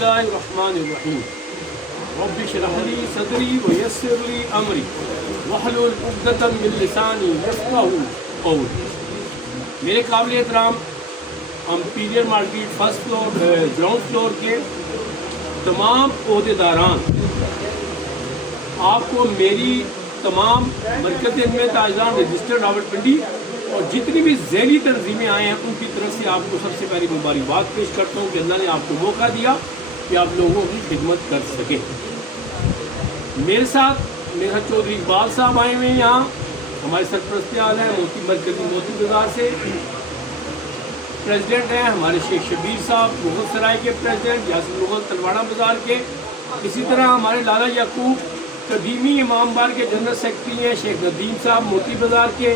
اللہ الرحمن الرحیم رب اشرح لی صدری ویسر لی امری واحلل عقدۃ من لسانی یفقہوا قولی۔ میرے قابل احترام Imperial Market first floor ground floor کے تمام عہدیداران، آپ کو میری تمام مرکز علم تاجران رجسٹرڈ راولپنڈی اور جتنی بھی ذیلی تنظیمیں آئے ہیں ان کی طرف سے آپ کو سب سے پہلی مبارکباد پیش کرتا ہوں کہ اللہ نے آپ کو موقع دیا کہ آپ لوگوں کی خدمت کر سکیں۔ میرے ساتھ چودھری اقبال صاحب آئے ہوئے ہیں، یہاں ہمارے سرپرست اعلیٰ ہیں مرکزی موتی بازار سے پریزیڈنٹ ہیں ہمارے شیخ شبیر صاحب مغل سرائے کے پریزیڈنٹ، یاسر مغل تلواڑہ بازار کے، اسی طرح ہمارے لالا یعقوب قدیمی امام بار کے جنرل سیکرٹری ہیں شیخ ندیم صاحب موتی بازار کے،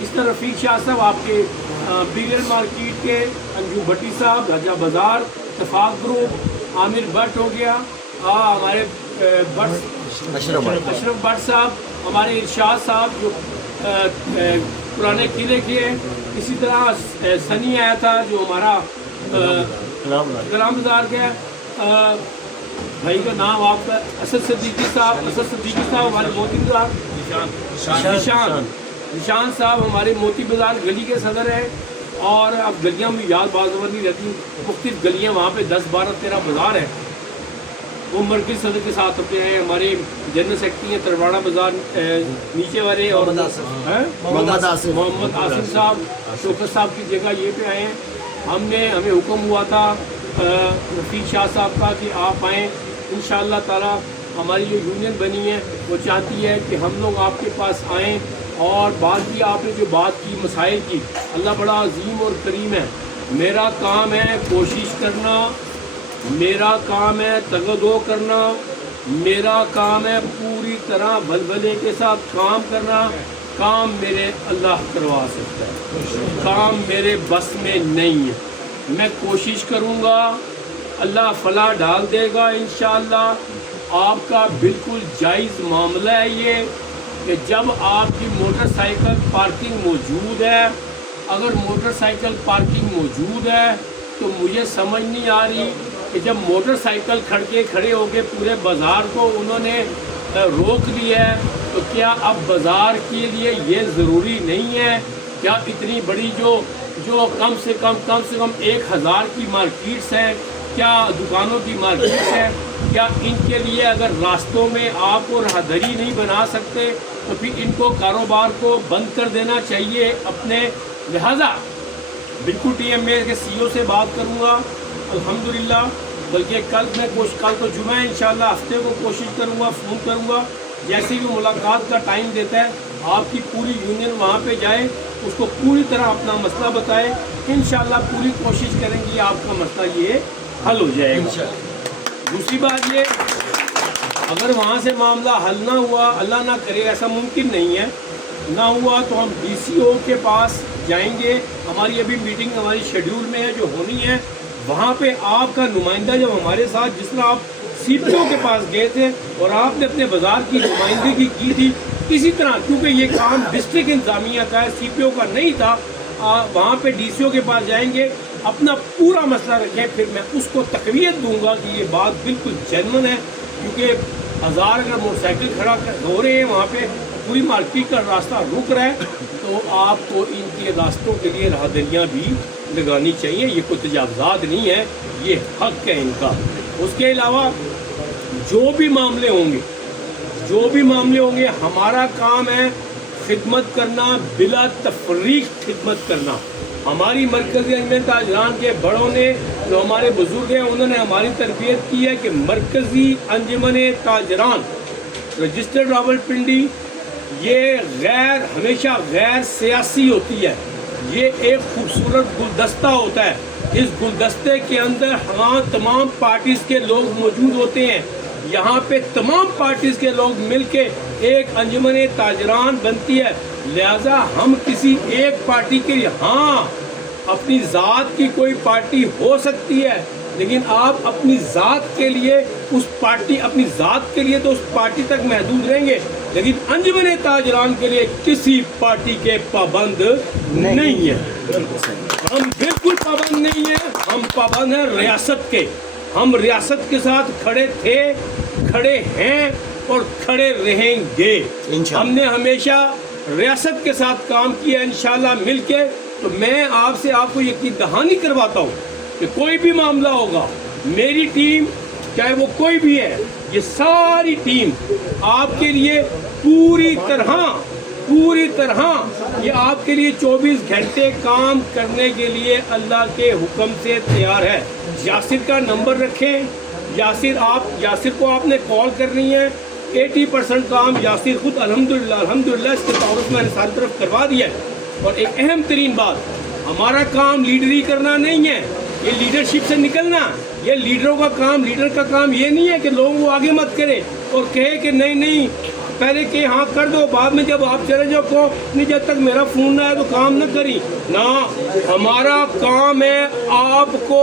اس طرح رفیق شاہ صاحب آپ کے امپیریل مارکیٹ کے، انجو بھٹی صاحب راجہ بازار، اتفاق گروپ، عامر بٹ ہو گیا، ہمارے اشرف بٹ صاحب، ہمارے ارشاد صاحب جو پرانے قلعے کے ہیں، اسی طرح سنی آیا تھا جو ہمارا کلام بازار کے بھائی کا نام آپ کا اسد صدیقی صاحب ہمارے موتی بازار، نشان صاحب ہمارے موتی بازار گلی کے صدر ہیں، اور اب گلیاں بھی یاد بازور نہیں رہتی، مختلف گلیاں وہاں پہ 10 12 13 بازار ہیں، وہ مرکز صدر کے ساتھ ہوتے ہیں۔ ہمارے جنرل سیکرٹری ہیں تلواڑہ بازار نیچے والے، اور محمد آصف صاحب شوکت صاحب کی جگہ یہ پہ آئے ہیں۔ ہمیں حکم ہوا تھا رفیق شاہ صاحب کا کہ آپ آئیں، انشاءاللہ تعالی ہماری جو یونین بنی ہے وہ چاہتی ہے کہ ہم لوگ آپ کے پاس آئیں، اور بات بھی آپ نے جو بات کی مسائل کی، اللہ بڑا عظیم اور کریم ہے۔ میرا کام ہے کوشش کرنا، میرا کام ہے تگدو کرنا، میرا کام ہے پوری طرح بلبلے کے ساتھ کام کرنا۔ کام میرے اللہ کروا سکتا ہے، کام میرے بس میں نہیں ہے، میں کوشش کروں گا، اللہ فلاح ڈال دے گا انشاءاللہ۔ آپ کا بالکل جائز معاملہ ہے یہ کہ جب آپ کی موٹر سائیکل پارکنگ موجود ہے، اگر موٹر سائیکل پارکنگ موجود ہے تو مجھے سمجھ نہیں آ رہی کہ جب موٹر سائیکل کھڑے ہو کے پورے بازار کو انہوں نے روک لیا ہے تو کیا اب بازار کے لیے یہ ضروری نہیں ہے؟ کیا اتنی بڑی جو کم سے کم 1000 کی مارکیٹس ہیں، کیا دکانوں کی مارکیٹس ہیں، کیا ان کے لیے اگر راستوں میں آپ کو راہداری نہیں بنا سکتے تو پھر ان کو کاروبار کو بند کر دینا چاہیے اپنے؟ لہٰذا بالکل ٹی ایم اے کے سی او سے بات کروں گا الحمدللہ، بلکہ کل تو جمعہ ہے انشاءاللہ، ہفتے کو کوشش کروں گا، فون کروں گا، جیسے بھی ملاقات کا ٹائم دیتا ہے آپ کی پوری یونین وہاں پہ جائے، اس کو پوری طرح اپنا مسئلہ بتائے، انشاءاللہ پوری کوشش کریں گے آپ کا مسئلہ یہ حل ہو جائے گا۔ دوسری بات یہ، اگر وہاں سے معاملہ حل نہ ہوا، اللہ نہ کرے ایسا ممکن نہیں ہے، نہ ہوا تو ہم ڈی سی او کے پاس جائیں گے، ہماری ابھی میٹنگ ہماری شیڈیول میں ہے جو ہونی ہے، وہاں پہ آپ کا نمائندہ جب ہمارے ساتھ، جس طرح آپ سی پی او کے پاس گئے تھے اور آپ نے اپنے بازار کی نمائندگی کی تھی، اسی طرح کیونکہ یہ کام ڈسٹرکٹ انتظامیہ کا ہے، سی پی او کا نہیں تھا، وہاں پہ ڈی سی او کے پاس جائیں گے، اپنا پورا مسئلہ رکھیں، پھر میں اس کو تقویت دوں گا کہ یہ بات بالکل جینون ہے، کیونکہ 1000 اگر موٹر سائیکل کھڑا ہو رہے ہیں وہاں پہ، پوری مارکیٹ کا راستہ رک رہا ہے، تو آپ کو ان کے راستوں کے لیے راہداریاں بھی لگانی چاہیے، یہ کوئی تجاوزات نہیں ہے، یہ حق ہے ان کا۔ اس کے علاوہ جو بھی معاملے ہوں گے ہمارا کام ہے خدمت کرنا، بلا تفریق خدمت کرنا۔ ہماری مرکزی انجمن تاجران کے بڑوں نے، جو ہمارے بزرگ ہیں، انہوں نے ہماری تربیت کی ہے کہ مرکزی انجمن تاجران رجسٹرڈ راولپنڈی یہ ہمیشہ غیر سیاسی ہوتی ہے، یہ ایک خوبصورت گلدستہ ہوتا ہے، اس گلدستے کے اندر ہاں تمام پارٹیز کے لوگ موجود ہوتے ہیں، یہاں پہ تمام پارٹیز کے لوگ مل کے ایک انجمن تاجران بنتی ہے، لہذا ہم کسی ایک پارٹی کے لیے، ہاں اپنی ذات کی کوئی پارٹی ہو سکتی ہے، لیکن آپ اپنی ذات کے لیے اپنی ذات کے لیے تو اس پارٹی تک محدود رہیں گے، لیکن انجمن تاجران کے لیے کسی پارٹی کے پابند نہیں ہیں، ہم بالکل پابند نہیں ہیں، ہم پابند ہیں ریاست کے، ہم ریاست کے ساتھ کھڑے تھے، کھڑے ہیں اور کھڑے رہیں گے۔ ہم نے ہمیشہ ریاست کے ساتھ کام کیا انشاءاللہ مل کے۔ تو میں آپ کو یقین دہانی کرواتا ہوں کہ کوئی بھی معاملہ ہوگا، میری ٹیم چاہے وہ کوئی بھی ہے، یہ ساری ٹیم آپ کے لیے پوری طرح یہ آپ کے لیے 24 گھنٹے کام کرنے کے لیے اللہ کے حکم سے تیار ہے۔ یاسر کا نمبر رکھیں، یاسر کو آپ نے کال کرنی ہے۔ 80% کام یاسر خود الحمدللہ اس کے تعارف میں نے ساری طرف کروا دیا ہے۔ اور ایک اہم ترین بات، ہمارا کام لیڈری کرنا نہیں ہے، یہ لیڈرشپ سے نکلنا۔ یہ لیڈر کا کام یہ نہیں ہے کہ لوگوں کو آگے مت کرے اور کہے کہ نہیں پہلے کہ ہاں کر دو، بعد میں جب آپ چلے جاؤ کو نہیں جب تک میرا فون نہ آئے تو کام نہ کری نہ۔ ہمارا کام ہے آپ کو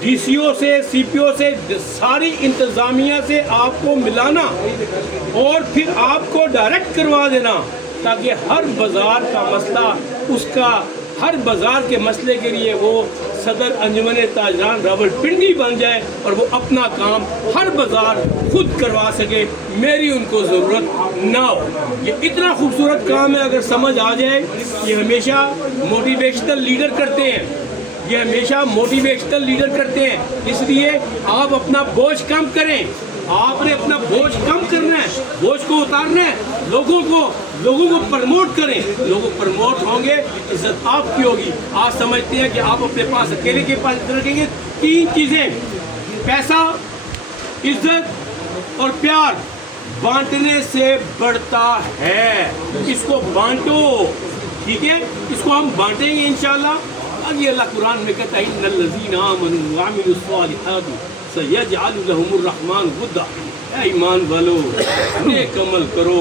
ڈی سی او سے، سی پی او سے، ساری انتظامیہ سے آپ کو ملانا اور پھر آپ کو ڈائریکٹ کروا دینا، تاکہ ہر بازار کا مسئلہ ہر بازار کے مسئلے کے لیے وہ صدر انجمن تاجران راولپنڈی بن جائے اور وہ اپنا کام ہر بازار خود کروا سکے، میری ان کو ضرورت نہ ہو۔ یہ اتنا خوبصورت کام ہے، اگر سمجھ آ جائے۔ یہ ہمیشہ موٹیویشنل لیڈر کرتے ہیں، اس لیے آپ اپنا بوجھ کم کریں۔ آپ نے اپنا بوجھ کم کرنا ہے، بوجھ کو اتارنا ہے، لوگوں کو پرموٹ کریں۔ لوگ پرموٹ ہوں گے، عزت آپ کی ہوگی۔ آپ سمجھتے ہیں کہ آپ اپنے پاس اکیلے کے پاس رکھیں گے، 3 چیزیں، پیسہ، عزت اور پیار بانٹنے سے بڑھتا ہے۔ اس کو بانٹو، ٹھیک ہے؟ اس کو ہم بانٹیں گے انشاءاللہ۔ یہ اللہ قرآن میں کہتا ہے ان الذین آمنوا وعملوا الصالحات سیجعل لهم الرحمن ودا۔ اے ایمان والو، نیک عمل کرو،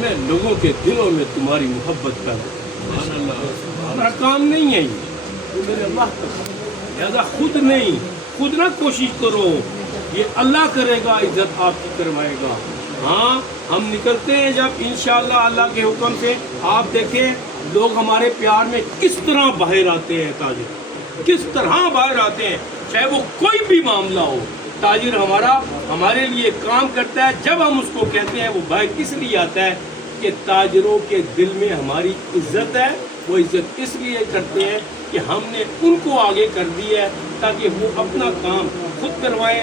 میں لوگوں کے دلوں میں تمہاری محبت پیدا۔ ہمارا کام نہیں ہے یہ میرے اللہ کا، لہذا خود نہ کوشش کرو، یہ اللہ کرے گا، عزت آپ کی کروائے گا۔ ہاں ہم نکلتے ہیں جب انشاءاللہ اللہ کے حکم سے۔ آپ دیکھیں لوگ ہمارے پیار میں کس طرح باہر آتے ہیں، تاجر کس طرح باہر آتے ہیں، چاہے وہ کوئی بھی معاملہ ہو۔ تاجر ہمارے لیے کام کرتا ہے، جب ہم اس کو کہتے ہیں وہ باہر کس لیے آتا ہے کہ تاجروں کے دل میں ہماری عزت ہے۔ وہ عزت اس لیے کرتے ہیں کہ ہم نے ان کو آگے کر دی ہے تاکہ وہ اپنا کام خود کروائیں۔